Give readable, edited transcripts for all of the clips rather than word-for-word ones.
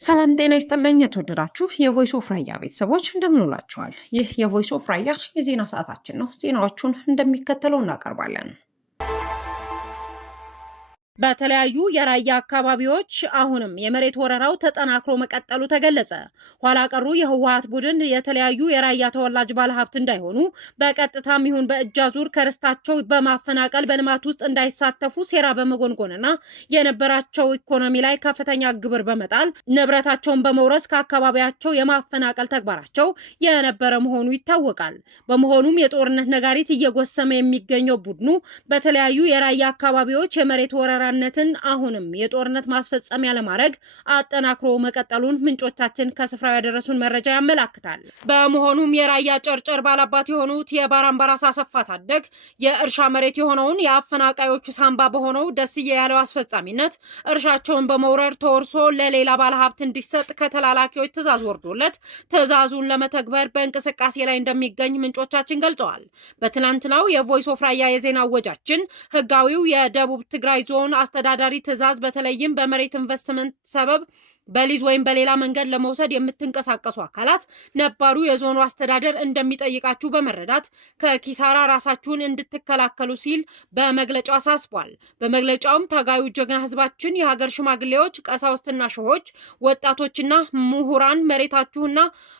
ሰላም ጤና ይስጥልኝ የተወደዳችሁ የቮይስ ኦፍ ራያ ቤተሰቦች እንደምን ውላችኋል? ይህ የቮይስ ኦፍ ራያ የዜና ሰዓታችን ነው። ዜናዎቹን እንደሚከተለው እናቀርባለን። በተለያዩ የራያ አካባቢዎች አሁንም የመሬት ወረራው ተጠናክሮ መቀጠሉ ተገለጸ። ኋላ ቀሩ የህወሓት ቡድን የተለያዩ የራያ ተወላጅ ባለሀብት እንዳይሆኑ በቀጥታም ይሁን በእጅ አዙር ከርስታቸው በማፈናቀል በልማት ውስጥ እንዳይሳተፉ ሴራ በመጎንጎንና የነበራቸው ኢኮኖሚ ላይ ከፍተኛ ግብር በመጣል ንብረታቸውን በመውረስ ከአካባቢያቸው የማፈናቀል ተግባራቸው የነበረ መሆኑ ይታወቃል። በመሆኑም የጦርነት ነጋሪት እየጎሰመ የሚገኘው ቡድኑ በተለያዩ የራያ አካባቢዎች የመሬት ወረራ ነትን አሁንም የጦርነት ማስፈጸሚያ ለማድረግ አጠናክሮ መቀጠሉን ምንጮቻችን ከስፍራው ያደረሱን መረጃ ያመላክታል። በመሆኑም የራያ ጨርጨር ባላባት የሆኑት የባራምባራስ አሰፋ ታደግ የእርሻ መሬት የሆነውን የአፈናቃዮቹ ሳንባ በሆነው ደስዬ ያለው አስፈጻሚነት እርሻቸውን በመውረር ተወርሶ ለሌላ ባለሀብት እንዲሰጥ ከተላላኪዎች ትዕዛዝ ወርዶለት ትዕዛዙን ለመተግበር በእንቅስቃሴ ላይ እንደሚገኝ ምንጮቻችን ገልጸዋል። በትናንትናው የቮይስ ኦፍ ራያ የዜና ወጃችን ህጋዊው የደቡብ ትግራይ ዞን አስተዳዳሪ ትዕዛዝ በተለይም በመሬት ኢንቨስትመንት ሰበብ በሊዝ ወይም በሌላ መንገድ ለመውሰድ የምትንቀሳቀሱ አካላት ነባሩ የዞኑ አስተዳደር እንደሚጠይቃችሁ በመረዳት ከኪሳራ ራሳችሁን እንድትከላከሉ ሲል በመግለጫው አሳስቧል። በመግለጫውም ታጋዩ ጀግና ህዝባችን የሀገር ሽማግሌዎች፣ ቀሳውስትና ሸሆች፣ ወጣቶችና ምሁራን መሬታችሁና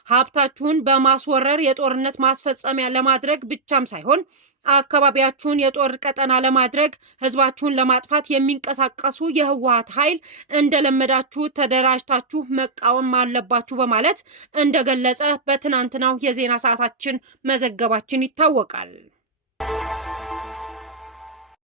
ሀብታችሁን በማስወረር የጦርነት ማስፈጸሚያ ለማድረግ ብቻም ሳይሆን አካባቢያችሁን የጦር ቀጠና ለማድረግ ህዝባችሁን ለማጥፋት የሚንቀሳቀሱ የህወሓት ኃይል እንደለመዳችሁ ተደራጅታችሁ መቃወም አለባችሁ በማለት እንደገለጸ በትናንትናው የዜና ሰዓታችን መዘገባችን ይታወቃል።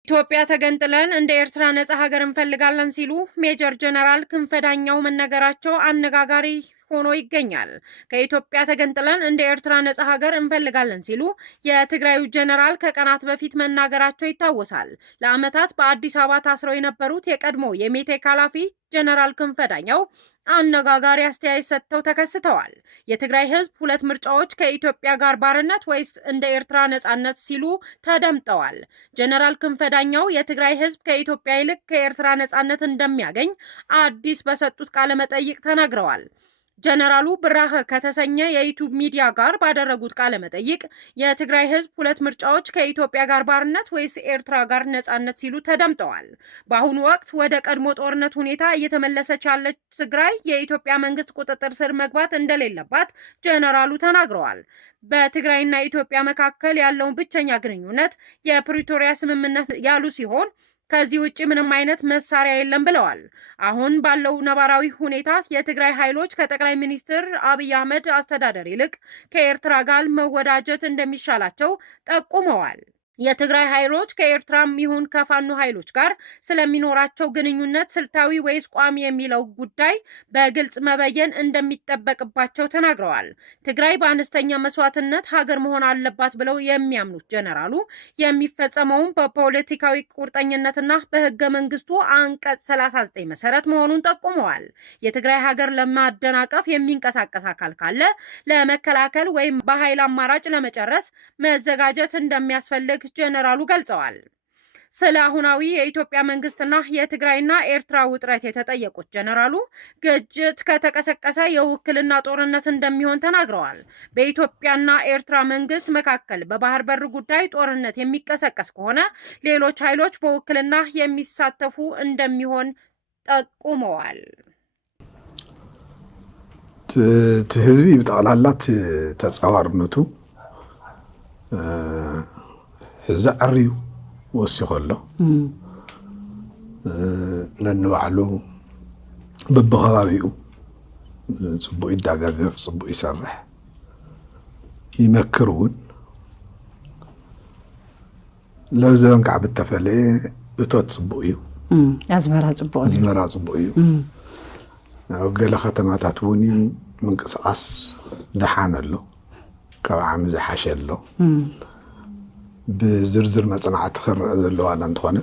ኢትዮጵያ ተገንጥለን እንደ ኤርትራ ነጻ ሀገር እንፈልጋለን ሲሉ ሜጀር ጀነራል ክንፈ ዳኘው መነገራቸው አነጋጋሪ ሆኖ ይገኛል። ከኢትዮጵያ ተገንጥለን እንደ ኤርትራ ነጻ ሀገር እንፈልጋለን ሲሉ የትግራዩ ጀነራል ከቀናት በፊት መናገራቸው ይታወሳል። ለዓመታት በአዲስ አበባ ታስረው የነበሩት የቀድሞ የሜቴክ ኃላፊ ጀነራል ክንፈ ዳኘው አነጋጋሪ አስተያየት ሰጥተው ተከስተዋል። የትግራይ ህዝብ ሁለት ምርጫዎች ከኢትዮጵያ ጋር ባርነት ወይስ እንደ ኤርትራ ነጻነት ሲሉ ተደምጠዋል። ጀነራል ክንፈ ዳኘው የትግራይ ህዝብ ከኢትዮጵያ ይልቅ ከኤርትራ ነጻነት እንደሚያገኝ አዲስ በሰጡት ቃለ መጠይቅ ተናግረዋል። ጀነራሉ ብራህ ከተሰኘ የዩቲዩብ ሚዲያ ጋር ባደረጉት ቃለ መጠይቅ የትግራይ ህዝብ ሁለት ምርጫዎች ከኢትዮጵያ ጋር ባርነት ወይስ ኤርትራ ጋር ነጻነት ሲሉ ተደምጠዋል። በአሁኑ ወቅት ወደ ቀድሞ ጦርነት ሁኔታ እየተመለሰች ያለች ትግራይ የኢትዮጵያ መንግስት ቁጥጥር ስር መግባት እንደሌለባት ጀነራሉ ተናግረዋል። በትግራይና ኢትዮጵያ መካከል ያለውን ብቸኛ ግንኙነት የፕሪቶሪያ ስምምነት ያሉ ሲሆን ከዚህ ውጪ ምንም አይነት መሳሪያ የለም ብለዋል። አሁን ባለው ነባራዊ ሁኔታ የትግራይ ኃይሎች ከጠቅላይ ሚኒስትር አብይ አህመድ አስተዳደር ይልቅ ከኤርትራ ጋር መወዳጀት እንደሚሻላቸው ጠቁመዋል። የትግራይ ኃይሎች ከኤርትራም ይሁን ከፋኖ ኃይሎች ጋር ስለሚኖራቸው ግንኙነት ስልታዊ ወይስ ቋሚ የሚለው ጉዳይ በግልጽ መበየን እንደሚጠበቅባቸው ተናግረዋል። ትግራይ በአነስተኛ መስዋዕትነት ሀገር መሆን አለባት ብለው የሚያምኑት ጀነራሉ የሚፈጸመውን በፖለቲካዊ ቁርጠኝነትና በህገ መንግስቱ አንቀጽ 39 መሰረት መሆኑን ጠቁመዋል። የትግራይ ሀገር ለማደናቀፍ የሚንቀሳቀስ አካል ካለ ለመከላከል ወይም በኃይል አማራጭ ለመጨረስ መዘጋጀት እንደሚያስፈልግ ጀነራሉ ገልጸዋል። ስለ አሁናዊ የኢትዮጵያ መንግስትና የትግራይና ኤርትራ ውጥረት የተጠየቁት ጀነራሉ ግጭት ከተቀሰቀሰ የውክልና ጦርነት እንደሚሆን ተናግረዋል። በኢትዮጵያና ኤርትራ መንግስት መካከል በባህር በር ጉዳይ ጦርነት የሚቀሰቀስ ከሆነ ሌሎች ኃይሎች በውክልና የሚሳተፉ እንደሚሆን ጠቁመዋል። ህዝቢ ብጠቅላላት ተጻዋርነቱ زعريو وسيخله ننوعلو ببغاويو صبو يدعقاقر صبو يسرح يمكرون لو زون كعب التفلي اتوت صبويو ازمرا صبويو وقال ختمات عتوني من قصاص دحان له كعام زحاش له بزرزر مصنعات خرق زلوا على انتخانه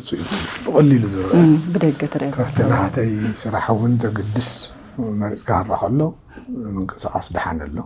بقليل زر بدقه ترى كفتنا هتي صراحه وين تقدس مرز كهرخ له من قصاص دحان له